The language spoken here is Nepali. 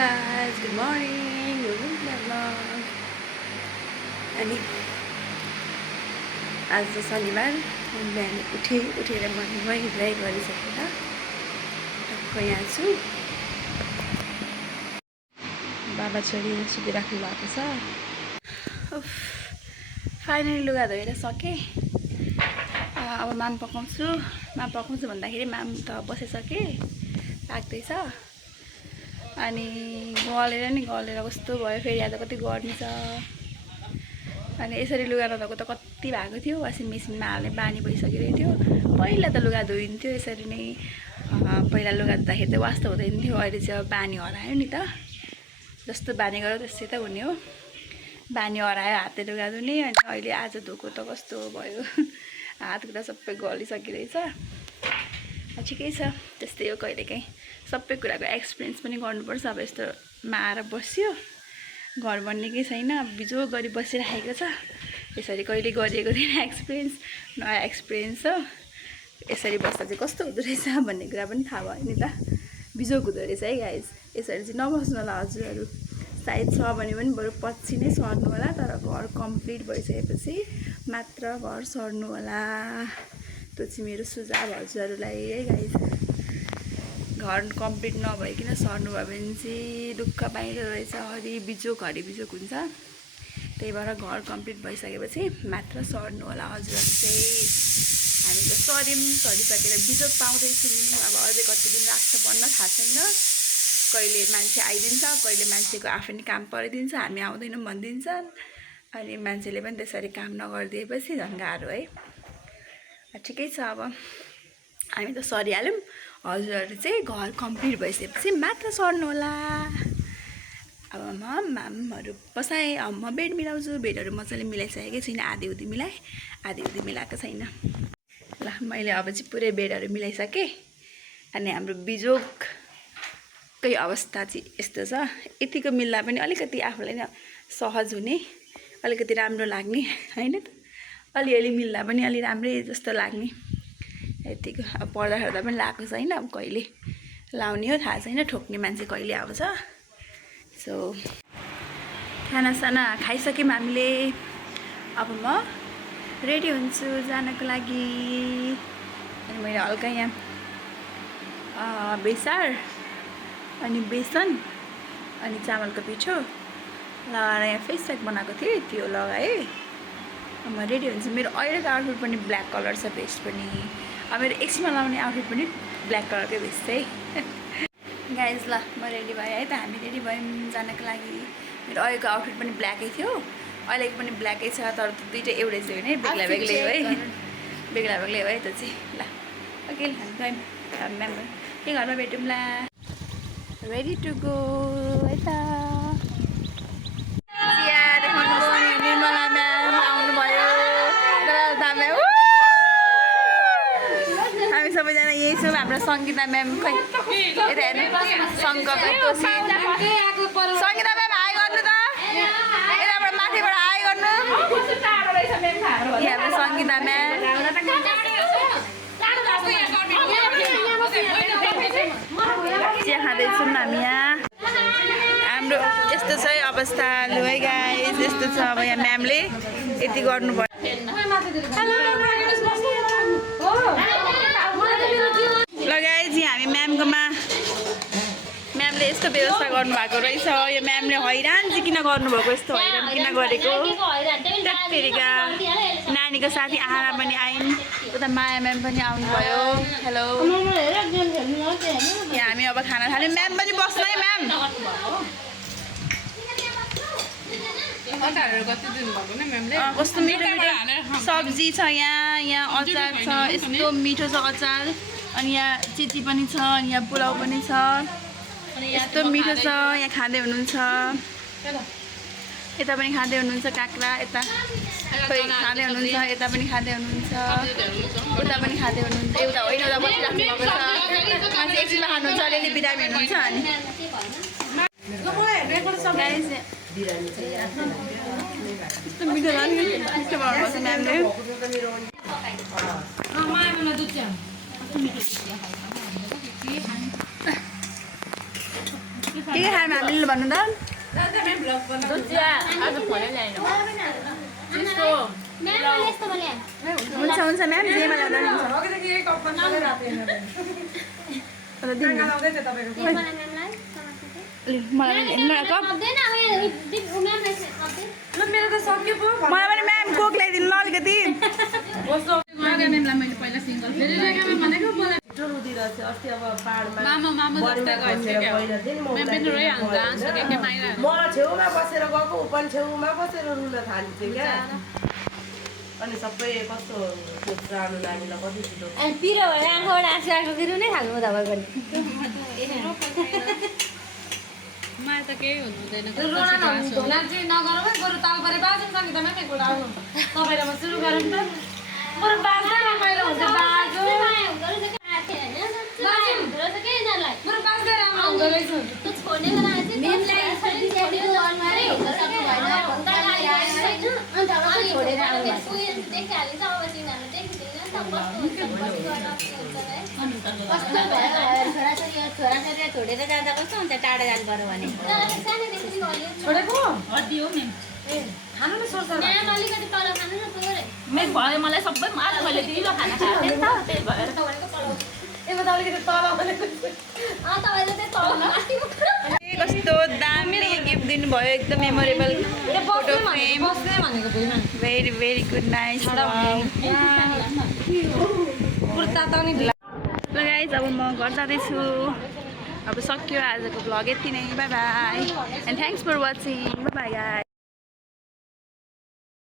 guys, good morning. Welcome to my vlog. अनि आज त शनिबार बिहान उठेर मै ड्राई गरिसकेर टक्क यहाँ छु। बाबा छोरी सुतिराख्नु भएको छ। फाइनली लुगा धोएर सकेँ। अब माम पकाउँछु भन्दाखेरि माम त बसिसकेँ, पाक्दैछ। अनि गलेर कस्तो भयो, फेरि आज कति गर्मी छ। अनि यसरी लुगा नधोएको त कति भएको थियो, वासिङ मेसिनमा हाल्ने बानी भइसकिरहेको थियो। पहिला त लुगा धोइन्थ्यो यसरी नै, पहिला लुगा धुँदाखेरि त वास्ता हुँदैन थियो। अहिले चाहिँ बानी हरायो नि त, जस्तो बानी गऱ्यो त्यस्तै त हुने हो। बानी हरायो हातले लुगा धुने। अनि अहिले आज धोएको त कस्तो भयो, हात खुट्टा सबै गलिसकिरहेछ। ठिकै छ, त्यस्तै हो। कहिलेकाहीँ सबै कुराको एक्सपिरियन्स पनि गर्नुपर्छ। अब यस्तोमा आएर बस्यो, घर भन्ने केही छैन, बिजो गरी बसिराखेको छ। यसरी कहिले गरिएको थिएन एक्सपिरियन्स, नयाँ एक्सपिरियन्स हो। यसरी बस्दा चाहिँ कस्तो हुँदो रहेछ भन्ने कुरा पनि थाहा भयो नि त। बिजोक हुँदो रहेछ है गाइज। यसरी चाहिँ नबस्नु होला हजुरहरू। सायद छ भने पनि बरु पछि नै सर्नु होला, तर घर कम्प्लिट भइसकेपछि मात्र घर सर्नु होला। त्यो चाहिँ मेरो सुझाव हजुरहरूलाई है गाइज। घर कम्प्लिट नभइकन सर्नु भयो भने चाहिँ दुःख पाइँदो रहेछ, हरि बिजोक हुन्छ। त्यही भएर घर कम्प्लिट भइसकेपछि मात्र सर्नु होला हजुरहरू चाहिँ। हामी त सरिसकेर बिजोक पाउँदैछौँ। अब अझै कति दिन लाग्छ भन्न थाहा छैन। कहिले मान्छे आइदिन्छ, कहिले मान्छेको आफै नै काम परिदिन्छ, हामी आउँदैनौँ भनिदिन्छन्। अनि मान्छेले पनि त्यसरी काम नगरिदिएपछि झन् गाह्रो है। ठिकै छ, अब हामी त सरिहाल्यौँ। हजुरहरू चाहिँ घर कम्प्लिट भइसकेपछि मात्र सर्नु होला। अब मामहरू बसाएँ। अब म बेड मिलाउँछु। बेडहरू मजाले मिलाइसकेकै छुइनँ, आधी मिलाएँ, आधी मिलाएको छैन। ल मैले अब चाहिँ पुरै बेडहरू मिलाइसकेँ। अनि हाम्रो बिजोककै अवस्था चाहिँ यस्तो छ। यतिको मिल्दा पनि अलिकति आफूलाई नै सहज हुने, अलिकति राम्रो लाग्ने होइन त। अलिअलि मिल्दा पनि अलि राम्रै जस्तो लाग्ने। यतिको अब पर्दा पनि लगाएको छैन। अब कहिले लाउने हो थाहा छैन, ठोक्ने मान्छे कहिले आउँछ। सो खानासाना खाइसक्यौँ हामीले। अब म रेडी हुन्छु जानको लागि। अनि मैले हल्का यहाँ बेसार अनि बेसन अनि चामलको पिठो लगाएर यहाँ फेस प्याक बनाएको थिएँ, त्यो लगाएँ। अब म रेडी हुन्छु। मेरो अहिलेको आउटफिट पनि ब्ल्याक कलर छ, भेस्ट पनि। अब मेरो एकछिनमा लाउने आउटफिट पनि ब्ल्याक कलरकै भेस्ट है गाइज। ल म रेडी भएँ है त, हामी रेडी भयौँ जानको लागि। मेरो अहिलेको आउटफिट पनि ब्ल्याकै थियो, अहिलेको पनि ब्ल्याकै छ, तर दुइटै एउटै चाहिँ होइन है, बेग्ला बेग्लै हो है, बेग्ला बेग्लै हो है त्यो चाहिँ। ल ओके, हामी गयौँ मेम्बर के घरमा भेटौँला। रेडी टु गो है त। निर्मला म्याम आउनुभयो, हामी सबैजना यही छौँ। हाम्रो सङ्गीता म्याम खै यता हेर्नु, सङ्गीता म्याम हाई गर्नु त, यताबाट माथिबाट हाई गर्नु। हाम्रो सङ्गीता म्याम चिया खाँदैछौँ हामी यहाँ। हाम्रो यस्तो छ है अवस्था। लु है गाइस, यस्तो छ। अब यहाँ म्यामले यति गर्नुभयो। ल गाइस, यहाँ हामी म्यामकोमा, म्यामले यस्तो व्यवस्था गर्नुभएको रहेछ। यो म्यामले हैरान चाहिँ किन गर्नुभएको, यस्तो हैरान किन गरेको त्यतिका। नानीको साथी आहारा पनि आइन्, उता माया म्याम पनि आउनुभयो। हेलो, यहाँ हामी अब खाना थाल्यौँ। म्याम पनि बस्नु है म्याम। कस्तो मिठो सब्जी छ यहाँ अचार छ, यस्तो मिठो छ अचार। अनि यहाँ चिची पनि छ, अनि यहाँ पुलाउ पनि छ, यस्तो मिठो छ। यहाँ खाँदै हुनुहुन्छ, यता पनि खाँदै हुनुहुन्छ काँक्रा, यता खोइ खाँदै हुनुहुन्छ, यता पनि खाँदै हुनुहुन्छ, उता पनि खाँदै हुनुहुन्छ। एउटा होइन, उता बसिराख्नु भएको छ। मान्छे एकछिनमा खानुहुन्छ, अलिअलि बिरामी हुनुहुन्छ। अनि कस्तो मिठो लाग्यो, मिठो बनाउनु पर्छ म्यामले। के के खानु हामीले भन्नु त हुन्छ हुन्छ म्याम जेमा ल्याउँदा मलाई पनि म्याम कोक ल्याइदिनु ल अलिकति छेउमा बसेर गएको ऊ पनि छेउमा बसेर रुन थाल्थ्यो क्या अनि सबै कस्तो सानो नानीलाई कति छिटो पिरो आँखाबाट आँसु आएको पिरो नै खानु तपाईँ पनि मलाई त केही हुँदैन छोराछोरी छोडेर जाँदा कस्तो हुन्छ टाढा जानु पर्यो भने मलाई सबै आज मैले ढिलो खाना खाएको थिएँ नि त त्यही भएर कस्तो दामी गिफ्ट दिनुभयो एकदम memorable photo frame very very good nice guys अब म घर जाँदैछु अब सक्यो आजको भ्लग यति नै bye bye and thanks for watching bye bye guys